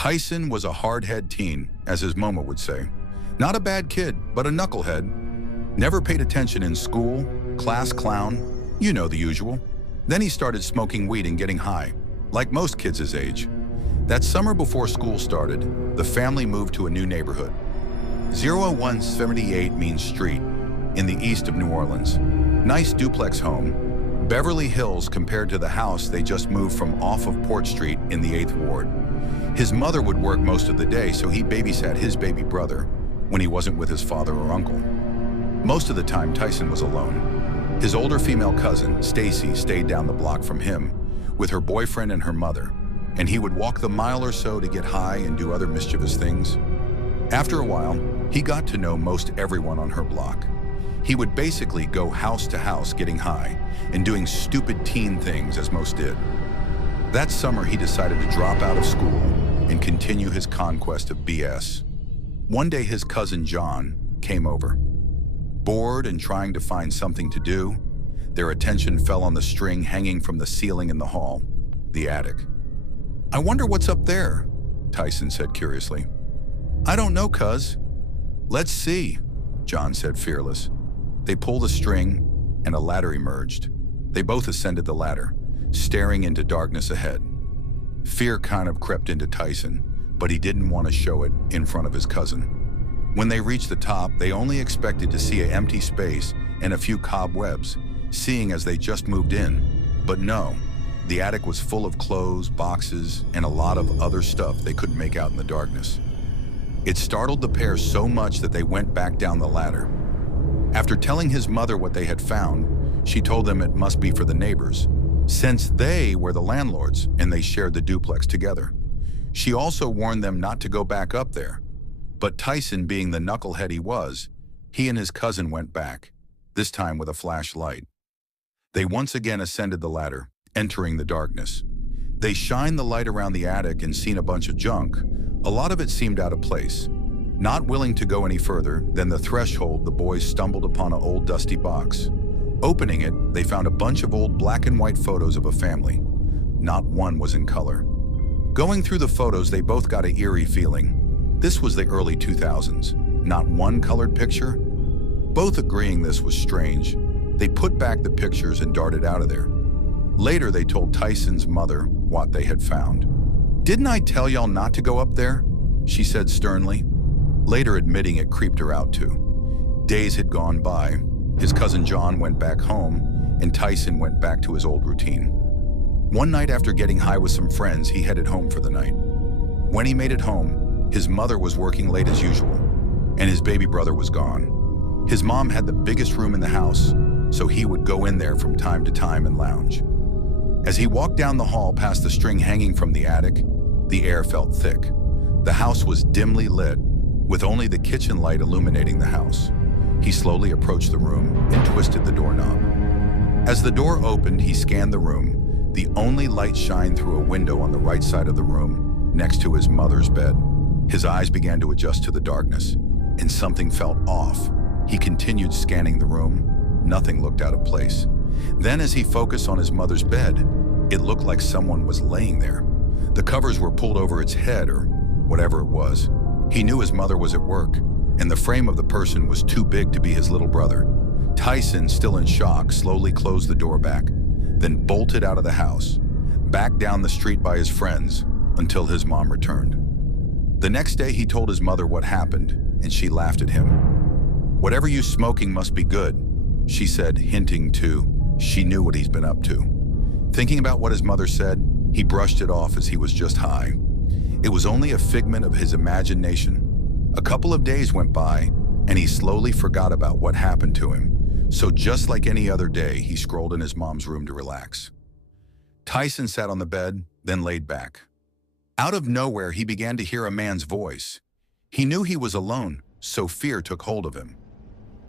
Tyson was a hard-head teen, as his mama would say. Not a bad kid, but a knucklehead. Never paid attention in school, class clown, you know the usual. Then he started smoking weed and getting high, like most kids his age. That summer before school started, the family moved to a new neighborhood. 0178 Mean Street, in the east of New Orleans. Nice duplex home, Beverly Hills compared to the house they just moved from off of Port Street in the 8th Ward. His mother would work most of the day, so he babysat his baby brother when he wasn't with his father or uncle. Most of the time, Tyson was alone. His older female cousin, Stacy, stayed down the block from him with her boyfriend and her mother, and he would walk the mile or so to get high and do other mischievous things. After a while, he got to know most everyone on her block. He would basically go house to house getting high and doing stupid teen things as most did. That summer, he decided to drop out of school and continue his conquest of BS. One day, his cousin John came over. Bored and trying to find something to do, their attention fell on the string hanging from the ceiling in the hall, the attic. "I wonder what's up there," Tyson said curiously. "I don't know, cuz." "Let's see," John said fearless. They pulled the string and a ladder emerged. They both ascended the ladder, staring into darkness ahead. Fear kind of crept into Tyson, but he didn't want to show it in front of his cousin. When they reached the top, they only expected to see an empty space and a few cobwebs, seeing as they just moved in. But no, the attic was full of clothes, boxes, and a lot of other stuff they couldn't make out in the darkness. It startled the pair so much that they went back down the ladder. After telling his mother what they had found, she told them it must be for the neighbors, since they were the landlords and they shared the duplex together. She also warned them not to go back up there. But Tyson, being the knucklehead he was, he and his cousin went back, this time with a flashlight. They once again ascended the ladder, entering the darkness. They shined the light around the attic and seen a bunch of junk. A lot of it seemed out of place. Not willing to go any further than the threshold, the boys stumbled upon an old dusty box. Opening it, they found a bunch of old black and white photos of a family. Not one was in color. Going through the photos, they both got an eerie feeling. This was the early 2000s. Not one colored picture. Both agreeing this was strange, they put back the pictures and darted out of there. Later, they told Tyson's mother what they had found. "Didn't I tell y'all not to go up there?" she said sternly, later admitting it creeped her out too. Days had gone by. His cousin John went back home, and Tyson went back to his old routine. One night after getting high with some friends, he headed home for the night. When he made it home, his mother was working late as usual, and his baby brother was gone. His mom had the biggest room in the house, so he would go in there from time to time and lounge. As he walked down the hall past the string hanging from the attic, the air felt thick. The house was dimly lit, with only the kitchen light illuminating the house. He slowly approached the room and twisted the doorknob. As the door opened, he scanned the room. The only light shined through a window on the right side of the room, next to his mother's bed. His eyes began to adjust to the darkness, and something felt off. He continued scanning the room. Nothing looked out of place. Then, as he focused on his mother's bed, it looked like someone was laying there. The covers were pulled over its head, or whatever it was. He knew his mother was at work, and the frame of the person was too big to be his little brother. Tyson, still in shock, slowly closed the door back, then bolted out of the house, back down the street by his friends until his mom returned. The next day, he told his mother what happened, and she laughed at him. "Whatever you smoking must be good," she said, hinting she knew what he's been up to. Thinking about what his mother said, he brushed it off as he was just high. It was only a figment of his imagination. A couple of days went by, and he slowly forgot about what happened to him. So just like any other day, he scrolled in his mom's room to relax. Tyson sat on the bed, then laid back. Out of nowhere, he began to hear a man's voice. He knew he was alone, so fear took hold of him.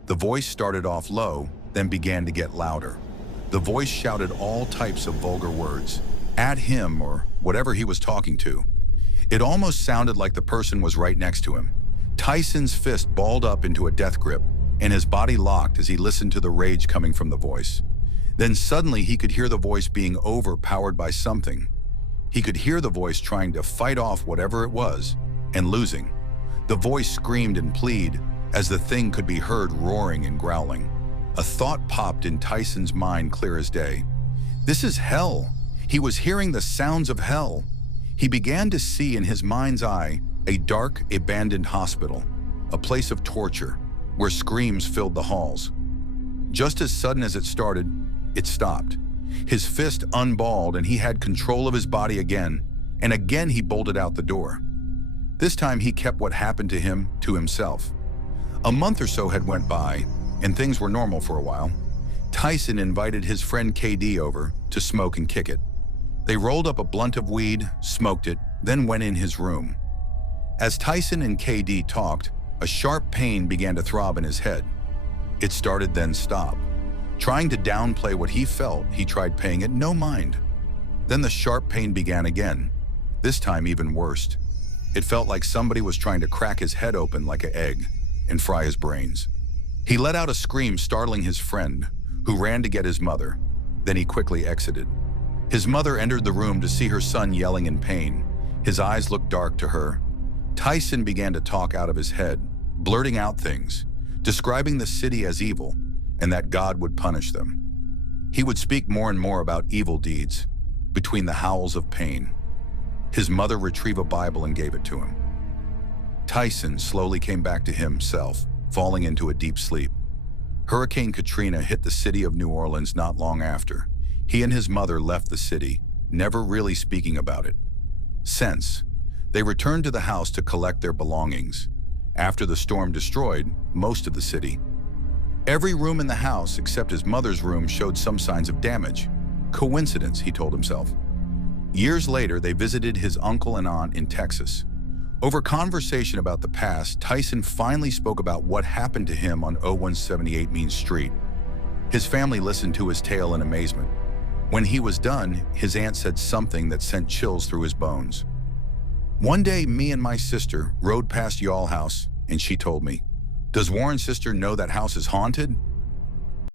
The voice started off low, then began to get louder. The voice shouted all types of vulgar words at him or whatever he was talking to. It almost sounded like the person was right next to him. Tyson's fist balled up into a death grip, and his body locked as he listened to the rage coming from the voice. Then suddenly he could hear the voice being overpowered by something. He could hear the voice trying to fight off whatever it was, and losing. The voice screamed and pleaded, as the thing could be heard roaring and growling. A thought popped in Tyson's mind clear as day. This is hell. He was hearing the sounds of hell. He began to see in his mind's eye a dark, abandoned hospital, a place of torture, where screams filled the halls. Just as sudden as it started, it stopped. His fist unballed and he had control of his body again, and again he bolted out the door. This time he kept what happened to him to himself. A month or so had went by, and things were normal for a while. Tyson invited his friend KD over to smoke and kick it. They rolled up a blunt of weed, smoked it, then went in his room. As Tyson and KD talked, a sharp pain began to throb in his head. It started then stopped. Trying to downplay what he felt, he tried paying it no mind. Then the sharp pain began again, this time even worse. It felt like somebody was trying to crack his head open like an egg and fry his brains. He let out a scream, startling his friend, who ran to get his mother. Then he quickly exited. His mother entered the room to see her son yelling in pain. His eyes looked dark to her. Tyson began to talk out of his head, blurting out things, describing the city as evil, and that God would punish them. He would speak more and more about evil deeds, between the howls of pain. His mother retrieved a Bible and gave it to him. Tyson slowly came back to himself, falling into a deep sleep. Hurricane Katrina hit the city of New Orleans not long after. He and his mother left the city, never really speaking about it. Since, they returned to the house to collect their belongings, after the storm destroyed most of the city. Every room in the house except his mother's room showed some signs of damage. Coincidence, he told himself. Years later, they visited his uncle and aunt in Texas. Over conversation about the past, Tyson finally spoke about what happened to him on 0178 Mean Street. His family listened to his tale in amazement. When he was done, his aunt said something that sent chills through his bones. One day, me and my sister rode past y'all house, and she told me, "Does Warren's sister know that house is haunted?"